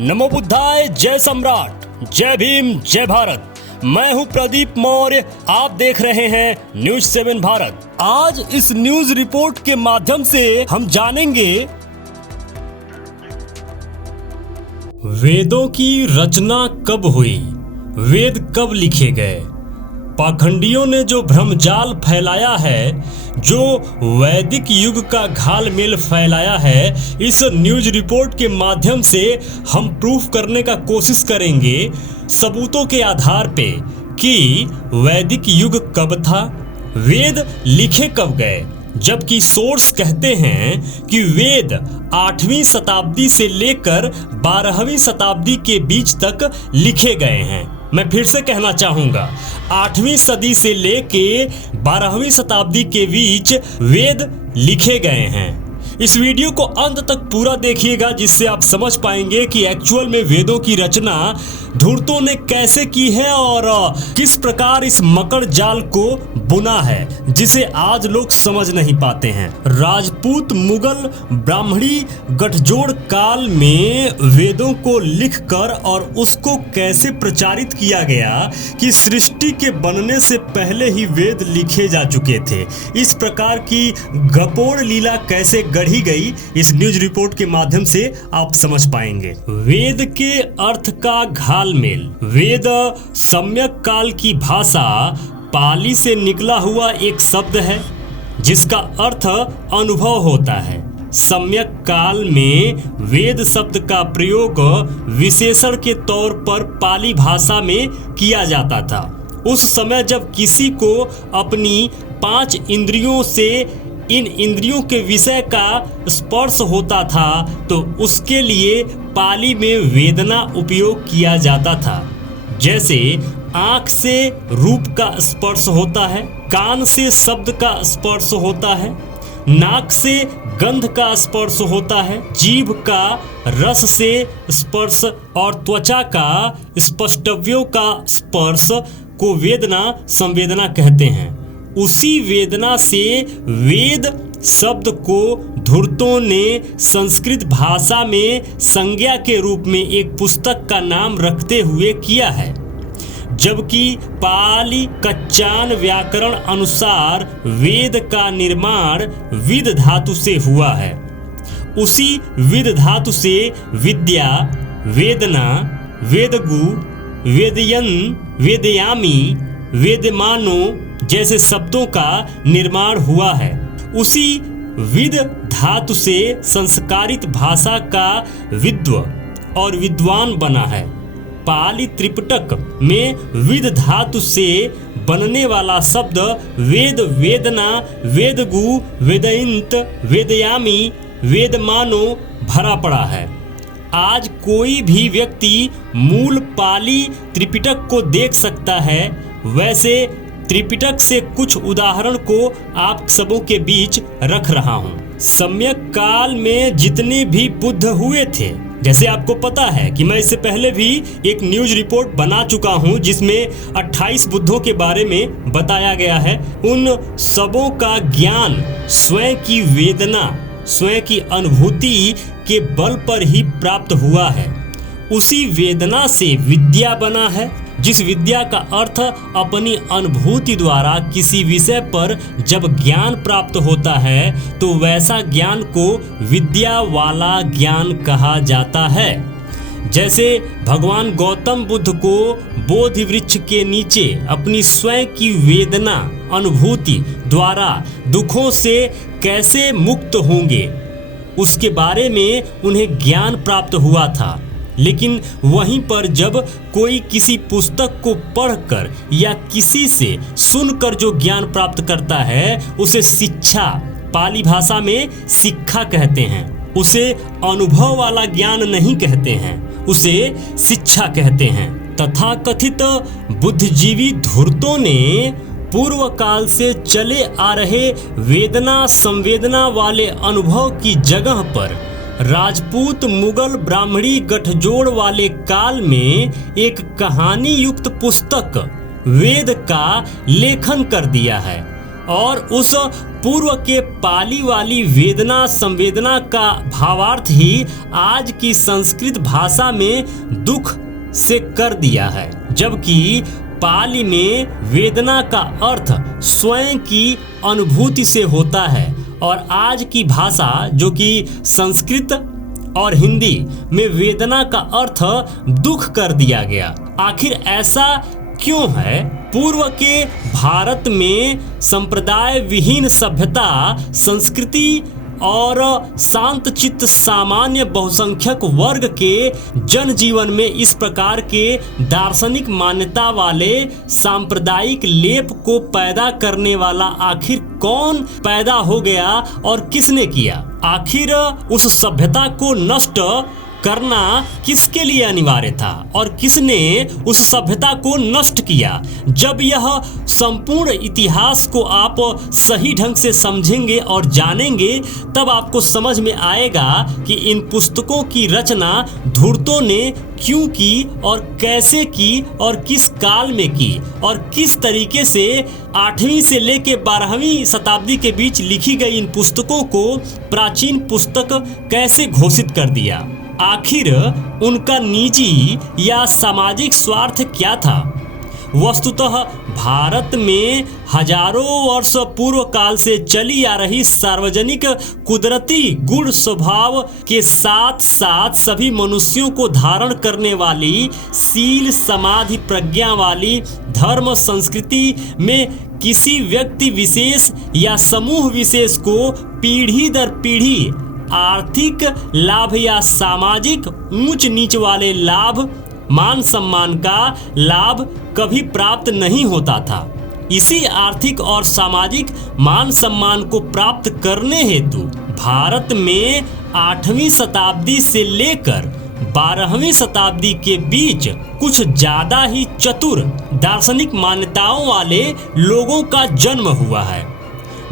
नमो बुद्धाय, जय सम्राट, जय भीम, जय भारत। मैं हूं प्रदीप मौर्य, आप देख रहे हैं न्यूज 7 भारत। आज इस न्यूज रिपोर्ट के माध्यम से हम जानेंगे वेदों की रचना कब हुई, वेद कब लिखे गए। पाखंडियों ने जो भ्रमजाल फैलाया है, जो वैदिक युग का घालमेल फैलाया है, इस न्यूज रिपोर्ट के माध्यम से हम प्रूफ करने का कोशिश करेंगे सबूतों के आधार पे कि वैदिक युग कब था, वेद लिखे कब गए। जबकि सोर्स कहते हैं कि वेद 8वीं शताब्दी से लेकर 12वीं शताब्दी के बीच तक लिखे गए हैं। मैं फिर से कहना चाहूँगा, 8वीं सदी से लेके 12वीं शताब्दी के बीच वेद लिखे गए हैं। इस वीडियो को अंत तक पूरा देखिएगा, जिससे आप समझ पाएंगे कि एक्चुअल में वेदों की रचना धूर्तों ने कैसे की है और किस प्रकार इस मकड़ जाल को बुना है, जिसे आज लोग समझ नहीं पाते हैं। राजपूत मुगल ब्राह्मणी गठजोड़ काल में वेदों को लिखकर और उसको कैसे प्रचारित किया गया कि सृष्टि के बनने से पहले ही वेद लिखे जा चुके थे। इस प्रकार की गपोड़ लीला कैसे गढ़ी गई, इस न्यूज रिपोर्ट के माध्यम से आप समझ पाएंगे। वेद के अर्थ का घालमेल। वेद सम्यक काल की भाषा पाली से निकला हुआ एक शब्द है, जिसका अर्थ अनुभव होता है। सम्यक काल में वेद शब्द का प्रयोग विशेषण के तौर पर पाली भाषा में किया जाता था। उस समय जब किसी को अपनी 5 इंद्रियों से इन इंद्रियों के विषय का स्पर्श होता था, तो उसके लिए पाली में वेदना उपयोग किया जाता था। जैसे आँख से रूप का स्पर्श होता है, कान से शब्द का स्पर्श होता है, नाक से गंध का स्पर्श होता है, जीभ का रस से स्पर्श और त्वचा का स्पष्टव्यों का स्पर्श को वेदना संवेदना कहते हैं। उसी वेदना से वेद शब्द को धूर्तों ने संस्कृत भाषा में संज्ञा के रूप में एक पुस्तक का नाम रखते हुए किया है। जबकि पाली कच्चान व्याकरण अनुसार वेद का निर्माण विद धातु से हुआ है। उसी विद धातु से विद्या, वेदना, वेदगु, वेदयन, वेदयामी, वेदमानो जैसे शब्दों का निर्माण हुआ है। उसी विद धातु से संस्कारित भाषा का विद्व और विद्वान बना है। पाली त्रिपिटक में विद धातु से बनने वाला शब्द वेद, वेदना, वेदगु, वेदयंत, वेदयामी, वेदमानो भरा पड़ा है। आज कोई भी व्यक्ति मूल पाली त्रिपिटक को देख सकता है। वैसे त्रिपिटक से कुछ उदाहरण को आप सबों के बीच रख रहा हूँ। सम्यक काल में जितने भी बुद्ध हुए थे, जैसे आपको पता है कि मैं इससे पहले भी एक न्यूज रिपोर्ट बना चुका हूँ, जिसमें 28 बुद्धों के बारे में बताया गया है। उन सबों का ज्ञान स्वयं की वेदना, स्वयं की अनुभूति के बल पर ही प्राप्त हुआ है। उसी वेदना से विद्या बना है, जिस विद्या का अर्थ अपनी अनुभूति द्वारा किसी विषय पर जब ज्ञान प्राप्त होता है, तो वैसा ज्ञान को विद्या वाला ज्ञान कहा जाता है। जैसे भगवान गौतम बुद्ध को बोधि वृक्ष के नीचे अपनी स्वयं की वेदना अनुभूति द्वारा दुखों से कैसे मुक्त होंगे, उसके बारे में उन्हें ज्ञान प्राप्त हुआ था। लेकिन वहीं पर जब कोई किसी पुस्तक को पढ़कर या किसी से सुनकर जो ज्ञान प्राप्त करता है, उसे शिक्षा, पाली भाषा में शिक्षा कहते हैं। उसे अनुभव वाला ज्ञान नहीं कहते हैं, उसे शिक्षा कहते हैं। तथाकथित बुद्धिजीवी धूर्तों ने पूर्व काल से चले आ रहे वेदना संवेदना वाले अनुभव की जगह पर राजपूत मुगल ब्राह्मणी गठजोड़ वाले काल में एक कहानी युक्त पुस्तक वेद का लेखन कर दिया है और उस पूर्व के पाली वाली वेदना संवेदना का भावार्थ ही आज की संस्कृत भाषा में दुख से कर दिया है, जबकि पाली में वेदना का अर्थ स्वयं की अनुभूति से होता है और आज की भाषा जो कि संस्कृत और हिंदी में वेदना का अर्थ दुख कर दिया गया। आखिर ऐसा क्यों है? पूर्व के भारत में संप्रदाय विहीन सभ्यता, संस्कृति और शांतचित्त सामान्य बहुसंख्यक वर्ग के जनजीवन में इस प्रकार के दार्शनिक मान्यता वाले सांप्रदायिक लेप को पैदा करने वाला आखिर कौन पैदा हो गया और किसने किया? आखिर उस सभ्यता को नष्ट करना किसके लिए अनिवार्य था और किसने उस सभ्यता को नष्ट किया? जब यह संपूर्ण इतिहास को आप सही ढंग से समझेंगे और जानेंगे तब आपको समझ में आएगा कि इन पुस्तकों की रचना धूर्तों ने क्यों की और कैसे की और किस काल में की और किस तरीके से 8वीं से लेकर 12वीं शताब्दी के बीच लिखी गई इन पुस्तकों को प्राचीन पुस्तक कैसे घोषित कर दिया। आखिर उनका निजी या सामाजिक स्वार्थ क्या था? वस्तुतः भारत में हजारों वर्ष पूर्व काल से चली आ रही सार्वजनिक कुदरती गुण स्वभाव के साथ साथ सभी मनुष्यों को धारण करने वाली शील समाधि प्रज्ञा वाली धर्म संस्कृति में किसी व्यक्ति विशेष या समूह विशेष को पीढ़ी दर पीढ़ी आर्थिक लाभ या सामाजिक ऊंच नीच वाले लाभ, मान सम्मान का लाभ कभी प्राप्त नहीं होता था। इसी आर्थिक और सामाजिक मान सम्मान को प्राप्त करने हेतु भारत में 8वीं शताब्दी से लेकर 12वीं शताब्दी के बीच कुछ ज्यादा ही चतुर दार्शनिक मान्यताओं वाले लोगों का जन्म हुआ है,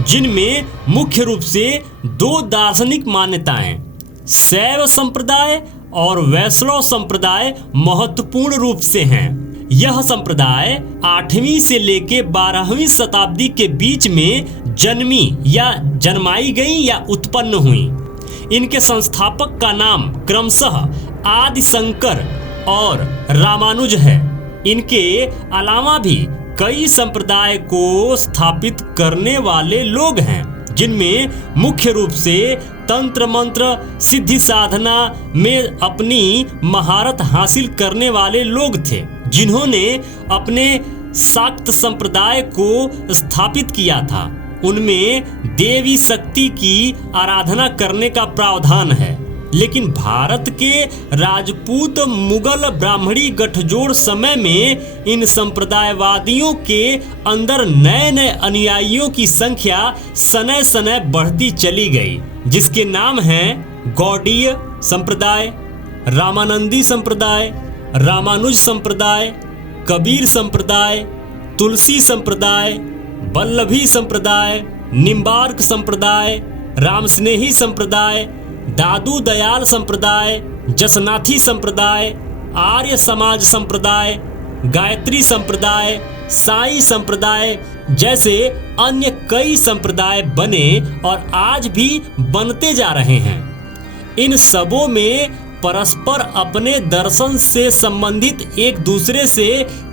जिनमें मुख्य रूप से 2 दार्शनिक मान्यताएं शैव संप्रदाय और वैष्णव संप्रदाय महत्वपूर्ण रूप से हैं। यह संप्रदाय 8वीं से लेकर 12वीं शताब्दी के बीच में जन्मी या जन्माई गई या उत्पन्न हुई। इनके संस्थापक का नाम क्रमशः आदि शंकर और रामानुज है। इनके अलावा भी कई संप्रदाय को स्थापित करने वाले लोग हैं, जिनमें मुख्य रूप से तंत्र मंत्र सिद्धि साधना में अपनी महारत हासिल करने वाले लोग थे, जिन्होंने अपने शाक्त संप्रदाय को स्थापित किया था। उनमें देवी शक्ति की आराधना करने का प्रावधान है, लेकिन भारत के राजपूत मुगल ब्राह्मणी गठजोड़ समय में इन संप्रदायवादियों के अंदर नए नए अनुयायियों की संख्या सने सने बढ़ती चली गई, जिसके नाम हैं गौड़ीय संप्रदाय, रामानंदी संप्रदाय, रामानुज संप्रदाय, कबीर संप्रदाय, तुलसी संप्रदाय, वल्लभी संप्रदाय, निम्बार्क संप्रदाय, रामस्नेही संप्रदाय, दादू दयाल संप्रदाय, जसनाथी संप्रदाय, आर्य समाज संप्रदाय, गायत्री संप्रदाय, साई संप्रदाय जैसे अन्य कई संप्रदाय बने और आज भी बनते जा रहे हैं। इन सबों में परस्पर अपने दर्शन से संबंधित एक दूसरे से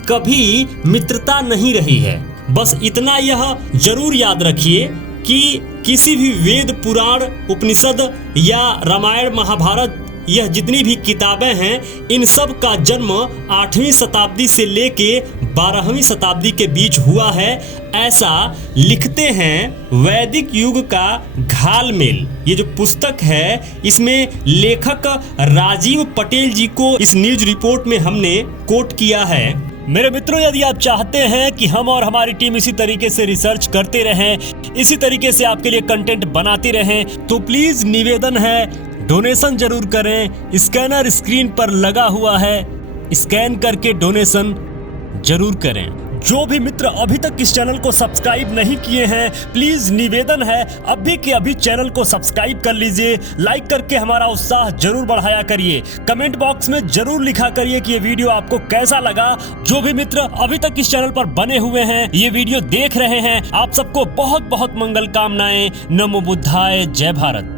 कभी मित्रता नहीं रही है। बस इतना यह जरूर याद रखिए कि किसी भी वेद पुराण उपनिषद या रामायण महाभारत यह जितनी भी किताबें हैं, इन सब का जन्म 8वीं शताब्दी से लेके 12वीं शताब्दी के बीच हुआ है, ऐसा लिखते हैं वैदिक युग का घालमेल। ये जो पुस्तक है इसमें लेखक राजीव पटेल जी को इस न्यूज रिपोर्ट में हमने कोट किया है। मेरे मित्रों, यदि आप चाहते हैं कि हम और हमारी टीम इसी तरीके से रिसर्च करते रहें, इसी तरीके से आपके लिए कंटेंट बनाती रहें, तो प्लीज निवेदन है डोनेशन जरूर करें। स्कैनर स्क्रीन पर लगा हुआ है, स्कैन करके डोनेशन जरूर करें। जो भी मित्र अभी तक इस चैनल को सब्सक्राइब नहीं किए हैं, प्लीज निवेदन है अभी के अभी चैनल को सब्सक्राइब कर लीजिए। लाइक करके हमारा उत्साह जरूर बढ़ाया करिए। कमेंट बॉक्स में जरूर लिखा करिए कि ये वीडियो आपको कैसा लगा। जो भी मित्र अभी तक इस चैनल पर बने हुए हैं, ये वीडियो देख रहे हैं, आप सबको बहुत बहुत मंगल कामनाएं। नमो बुद्धाय, जय भारत।